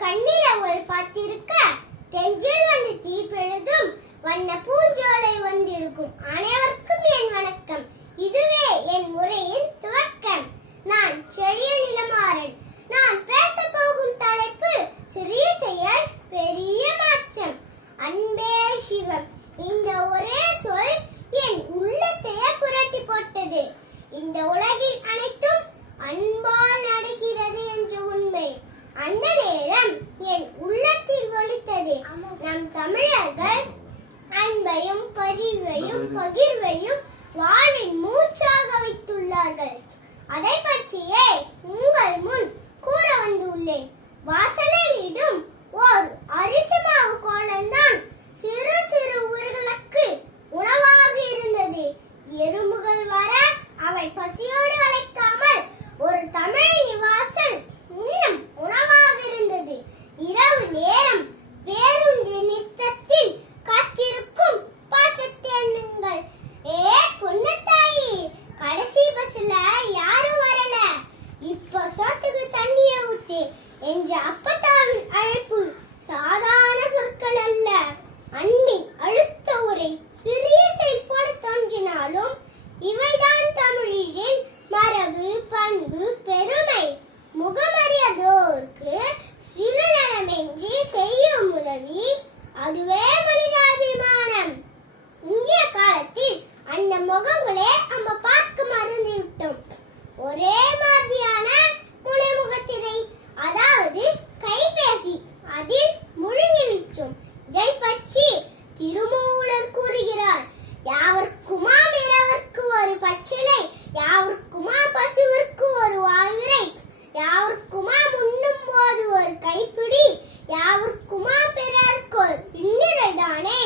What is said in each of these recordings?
கண்ணிரவல் பார்த்திருக்க தெஞ்சில் வந்து தீப்பெழுதும் வண்ண பூஞ்சோலை வந்திருக்கும் அனைவருக்கும் என் வணக்கம். இதுவே என் உரையின் துவக்கம். நான் செழிய நிலமாறன். நான் பேச போகும் தலைப்பு சிறிய செயல் பெரிய மாற்றம். அன்பே சிவம். இந்த ஒரே சொல் என் உள்ளத்தையே புரட்டி போட்டது. இந்த உலகில் அனைத்தும் அன்பால் நடக்கிறது என்ற உண்மை அந்த நேரம் என் உள்ளத்தில் ஒலித்தது. நம் தமிழர்கள் அன்பையும் பரிவையும் பகிர்வையும் வாழ்வின் மூச்சாக வைத்துள்ளார்கள். அதை பற்றியே உங்கள் முன் கூற வந்துள்ளேன். வாசலில் இடும் ஓர் அரிசி மாவு கோலம்தான் சிறு சிறு ஊர்களுக்கு உணவாக இருந்தது. எறும்புகள் வர அவை பசியோடு அழைக்காமல் ஒரு தமிழின் வாசல் இன்னும் உணவாக இருந்தது. இரவு நேரம் பேருந்து நிறுத்தத்தில் காத்திருக்கும் பாசத்தை எண்ணுங்கள். பொன்னத்தாயி, கடைசி பஸ்ல யாரும் வரல, இப்ப சோத்துக்கு தண்ணிய ஊத்து என்ற அப்பத்தாவின் அழைப்பு சாதாரண சொற்கள் அல்ல. அன்பின் அழுத்த உரை சிறிய செயல் போல தோன்றினாலும் இவைதான் தமிழின் மரபு, பண்பு, பெருமை. முகமறியாதோருக்கு சிறுநலமின்றி செய்யும் உதவி, அதுவே மனிதாபிமானம். இந்திய காலத்தில் அந்த முகங்களே நம்ம பார்க்க மறந்துவிட்டோம். ஒரே மாதிரியான முனைமுகத்திரை, அதாவது கைபேசி, அதில் முழுங்கி விச்சோம். இதை பற்றி திருமூலர் கூறுகிறார். யாவர்க்குமா மிரவர்க்கு ஒரு பச்சிலை, யாவர்க்குமா பசுவிற்கு ஒரு வாயுரை, யாவர்க்குமா முன்னும் போது ஒரு கைப்பிடி, யாவர்க்குமா பிறர்க்கு ஒரு இன்னுரைதானே.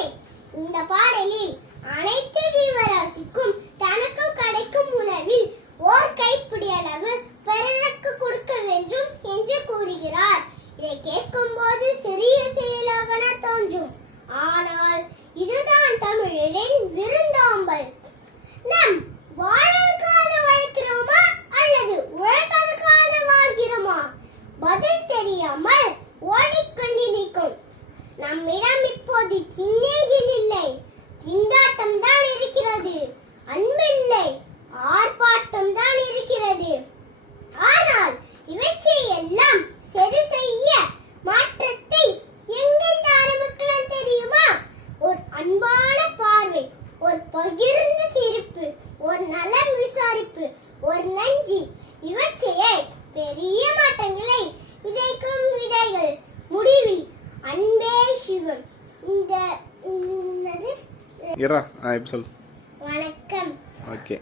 இந்த பாடலில் அனைத்து ஜீவராசிக்கும் தனக்கும் கிடைக்கும் உணவில் ஓர் கைப்பிடி அளவு பிறருக்கு கொடுக்க வேண்டும் என்று கூறுகிறார். இதை கேட்கும் போது சிறிய செயலாக தோன்றும். ஆனால் இதுதான் தமிழரின் விருந்தோம்பல். நம் வாழ்வதற்காக வாழ்கிறோமா அல்லது உழைப்பதற்காக வாழ்கிறோமா? பதில் தெரியாமல் ஓடிக்கொண்டிருக்கும் நம்மிடம் இப்போது திண்ணைகள் இல்லை, திண்டாட்டம் தான் இருக்கிறது. அன்பில்லை, ஆர்ப்பாட்டம் தான் இருக்கிறது. ஆனால் இவற்றை எல்லாம் சரி செய்ய மாற்றத்தை எங்கிருந்து ஆரம்பிக்கலாம் தெரியுமா? ஒரு அன்பான பார்வை, ஒரு பகிர்ந்த சிரிப்பு, ஒரு நலம் விசாரிப்பு, ஒரு நன்றி. இவற்றையே பெரிய மாற்றங்களை விதைக்கும் விதைகள். முடிவில் அன்பே சிவம். இந்த வணக்கம். ஓகே.